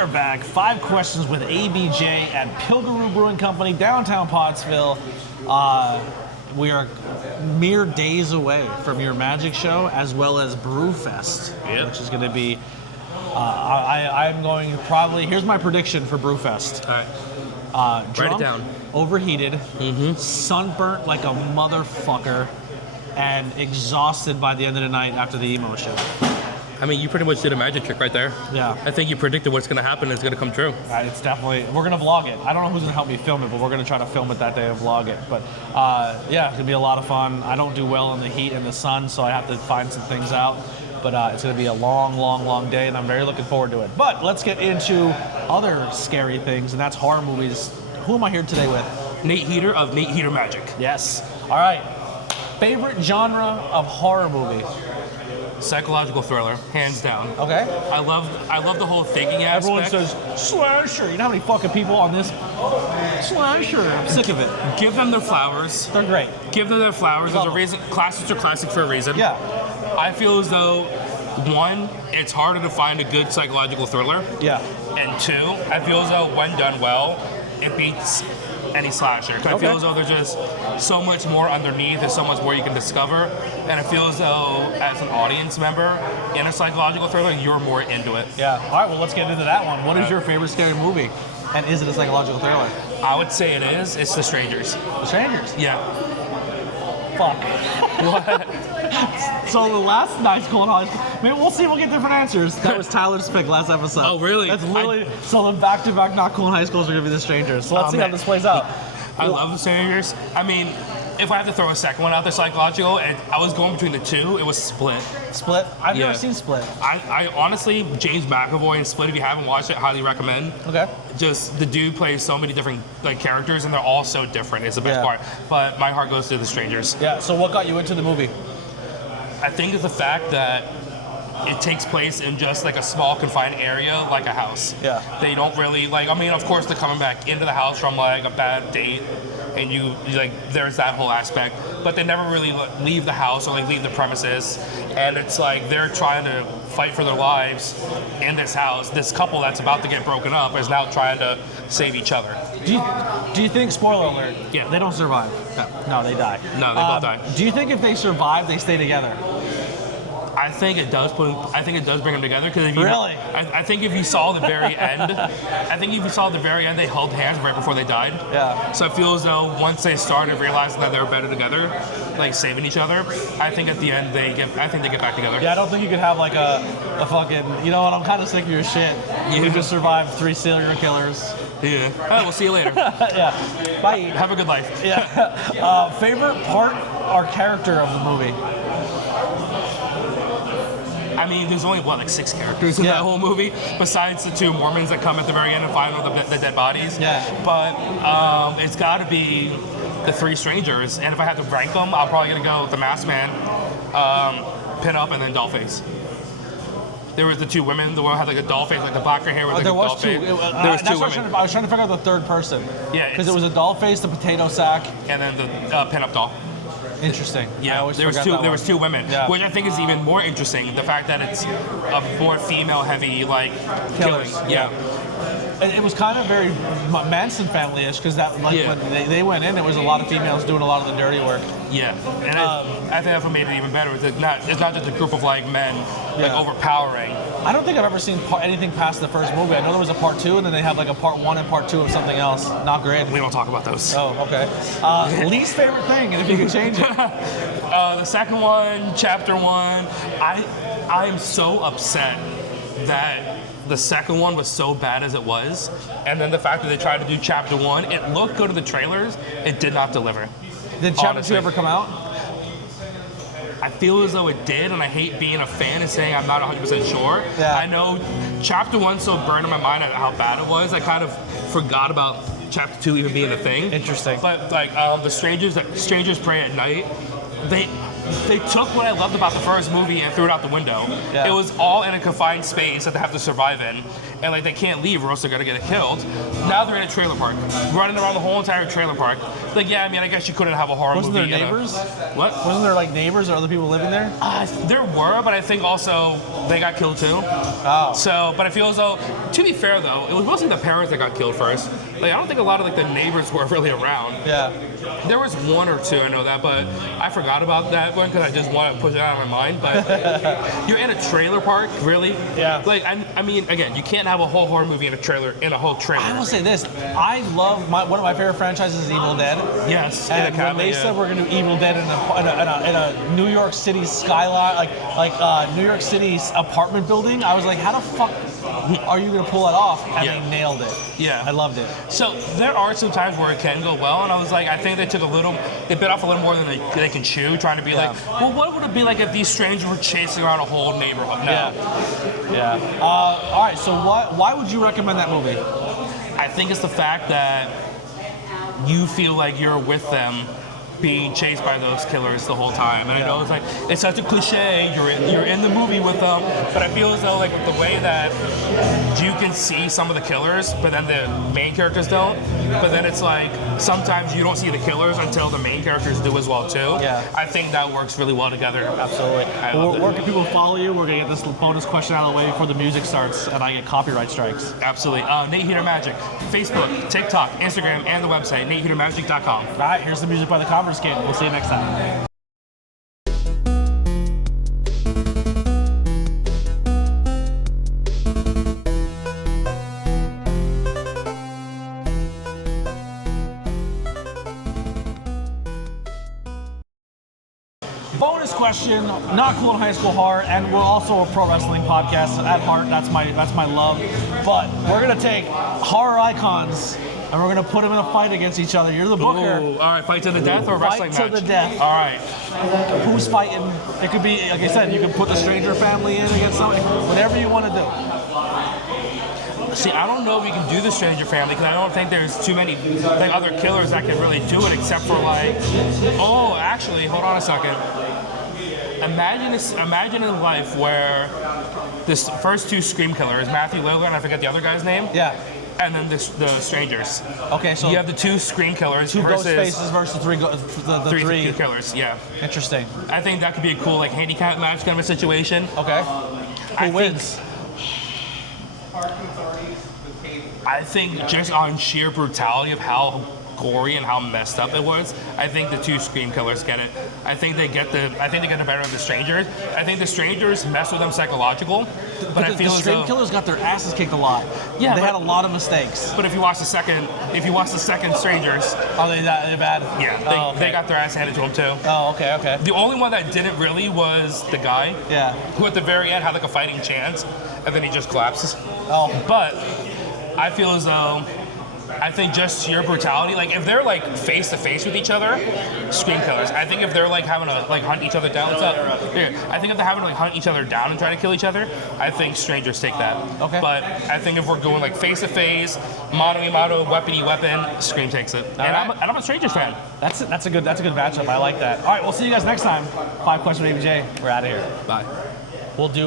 are back. 5 questions with ABJ at Pilgaroo Brewing Company, downtown Pottsville. We are mere days away from your magic show as well as Brewfest, which is going to be. I'm going to probably. Here's my prediction for Brewfest. All right. Drunk, Write it down. Overheated, sunburnt like a motherfucker, and exhausted by the end of the night after the emo show. I mean, you pretty much did a magic trick right there. Yeah. I think you predicted what's going to happen and it's going to come true. It's definitely, we're going to vlog it. I don't know who's going to help me film it, but we're going to try to film it that day and vlog it. But yeah, it's going to be a lot of fun. I don't do well in the heat and the sun, so I have to find some things out. But it's going to be a long, long, long day, and I'm very looking forward to it. But let's get into other scary things, and that's horror movies. Who am I here today with? Nate Heater of Nate Heater Magic. Yes. All right. Favorite genre of horror movie? Psychological thriller, hands down. Okay. I love the whole thinking aspect. Everyone says, slasher. You know how many fucking people on this? Slasher. I'm sick of it. Give them their flowers. They're great. Give them their flowers. There's a reason. Classics are classic for a reason. Yeah. I feel as though, one, it's harder to find a good psychological thriller. Yeah. And two, I feel as though when done well, it beats any slasher. I feel as though there's just so much more underneath, there's so much more you can discover, and I feel as though as an audience member in a psychological thriller, you're more into it. Yeah. All right, well, let's get into that one. What is your favorite scary movie? And is it a psychological thriller? I would say it is. It's The Strangers. The Strangers? Yeah. Fuck. What? So the last night's going on. Maybe we'll see if we'll get different answers. That was Tyler's pick last episode. Oh, really? That's literally, so the back-to-back Not Cool in High Schools are going to be The Strangers. So let's see how this plays out. I love The Strangers. I mean, if I have to throw a second one out there, psychological, and I was going between the two, it was Split. Split? I've never seen Split. I honestly, James McAvoy in Split, if you haven't watched it, highly recommend. Okay. Just, the dude plays so many different characters, and they're all so different. It's the best part. But my heart goes to The Strangers. Yeah, so what got you into the movie? I think it's the fact that it takes place in just like a small confined area, like a house. Yeah. They don't really I mean, of course, they're coming back into the house from like a bad date, and you there's that whole aspect, but they never really leave the house or leave the premises, and it's like they're trying to fight for their lives in this house. This couple that's about to get broken up is now trying to save each other. Do you think, spoiler alert, they don't survive? No, they die. No, they both die. Do you think if they survive, they stay together? I think it does bring them together, because really, I think if you saw the very end, they held hands right before they died. Yeah. So I feel as though once they started realizing that they were better together, like saving each other, I think at the end they get back together. Yeah, I don't think you could have like a fucking, you know what? I'm kind of sick of your shit. You just survived 3 serial killers. Yeah. All right, we'll see you later. Yeah. Bye. Have a good life. Yeah. Favorite part or character of the movie? I mean, there's only, 6 characters in that whole movie, besides the 2 Mormons that come at the very end and find all the dead bodies. Yeah. But it's got to be the 3 strangers, and if I had to rank them, I'm probably going to go with the Masked Man, Pin-Up, and then Dollface. There was the 2 women. The one had like a doll face, like the black hair with like a doll face. There was 2 women. I was trying to figure out the third person. Yeah. Because it was a doll face, the potato sack, and then the Pin-Up doll. Interesting. Yeah, there was 2 women, which I think is even more interesting. The fact that it's a more female-heavy killing. Yeah. It was kind of very Manson family-ish, because when they went in, there was a lot of females doing a lot of the dirty work. Yeah, and I think that's what made it even better. It's not just a group of men overpowering. I don't think I've ever seen anything past the first movie. I know there was a part 2, and then they have like a part 1 and part 2 of something else. Not great. We don't talk about those. Oh, okay. Least favorite thing, and if you could change it. The second one, chapter 1. I am so upset that the second one was so bad as it was, and then the fact that they tried to do chapter 1, it looked good in the trailers, it did not deliver. Did chapter 2 ever come out? I feel as though it did, and I hate being a fan and saying I'm not 100% sure. Yeah. I know chapter 1 so burned in my mind at how bad it was, I kind of forgot about chapter 2 even being a thing. Interesting. But the Strangers Pray at Night, they took what I loved about the first movie and threw it out the window. Yeah. It was all in a confined space that they have to survive in, and like they can't leave or else they're gonna get killed. Now they're in a trailer park, running around the whole entire trailer park. Like, yeah, I mean, I guess you couldn't have a horror Wasn't movie. there neighbors? What? Wasn't there like neighbors or other people living there? There were, but I think also they got killed too. Oh. So, but I feel as though, to be fair though, it wasn't the parents that got killed first. Like, I don't think a lot of like the neighbors were really around. Yeah. There was one or two, I know that, but I forgot about that one because I just want to push it out of my mind. But you're in a trailer park, really? Yeah. Like, I mean, again, you can't have a whole horror movie in a whole trailer. I will say this: I love one of my favorite franchises is Evil Dead. Yes. And when they said we're gonna do Evil Dead in a New York City skyline, like New York City's apartment building, I was like, how the fuck are you gonna pull that off? And they nailed it. Yeah. I loved it. So there are some times where it can go well, and I was like, I think they bit off a little more than they can chew, trying to be like, well, what would it be like if these strangers were chasing around a whole neighborhood? No. Yeah. All right. So why would you recommend that movie? I think it's the fact that you feel like you're with them being chased by those killers the whole time. And I know it's such a cliche, you're in the movie with them, but I feel as though like with the way that you can see some of the killers, but then the main characters don't. But then it's like sometimes you don't see the killers until the main characters do as well too. Yeah. I think that works really well together. Absolutely. Where can people follow you? We're gonna get this bonus question out of the way before the music starts and I get copyright strikes. Absolutely. Nate Heater Magic, Facebook, TikTok, Instagram, and the website, NateHeaterMagic.com. All right, here's the music by the Converse Kid. We'll see you next time. Bonus question, not cool in high school horror, and we're also a pro wrestling podcast. So at heart, that's my love. But we're gonna take horror icons and we're gonna put them in a fight against each other. You're the booker. Ooh, all right, fight to the death or wrestling match? Fight to the death. All right. Who's fighting? It could be, like I said, you can put the Stranger family in against something. Whatever you want to do. See, I don't know if you can do the Stranger family because I don't think there's too many like other killers that can really do it except for like. Oh, actually, hold on a second. Imagine a life where this first two Scream killers, Matthew Lillard and I forget the other guy's name. Yeah. And then the Strangers. Okay, so you have the two Scream killers two versus ghost faces versus the three killers. Yeah. Interesting. I think that could be a cool like handicap match kind of a situation. Okay. Who wins? I think just on sheer brutality of how gory and how messed up it was, I think the two Scream killers get it. I think they get the better of the Strangers. I think the Strangers mess with them psychological, but I feel the Scream killers got their asses kicked a lot. Yeah, they had a lot of mistakes. But if you watch the second Strangers, are they bad? Yeah, they got their ass handed to them too. Oh, okay. The only one that didn't really was the guy. Yeah. Who at the very end had like a fighting chance, and then he just collapses. Oh. But I feel as though I think just sheer brutality, like if they're like face to face with each other, Scream killers. I think if they're like having to like hunt each other down, I think if they're having to like hunt each other down and try to kill each other, I think Strangers take that. Okay. But I think if we're going like face to face, mano a mano, weapon-y weapon, Scream takes it. I'm a Strangers fan. That's a good matchup. I like that. All right, we'll see you guys next time. 5 questions with ABJ. We're out of here. Bye. We'll do.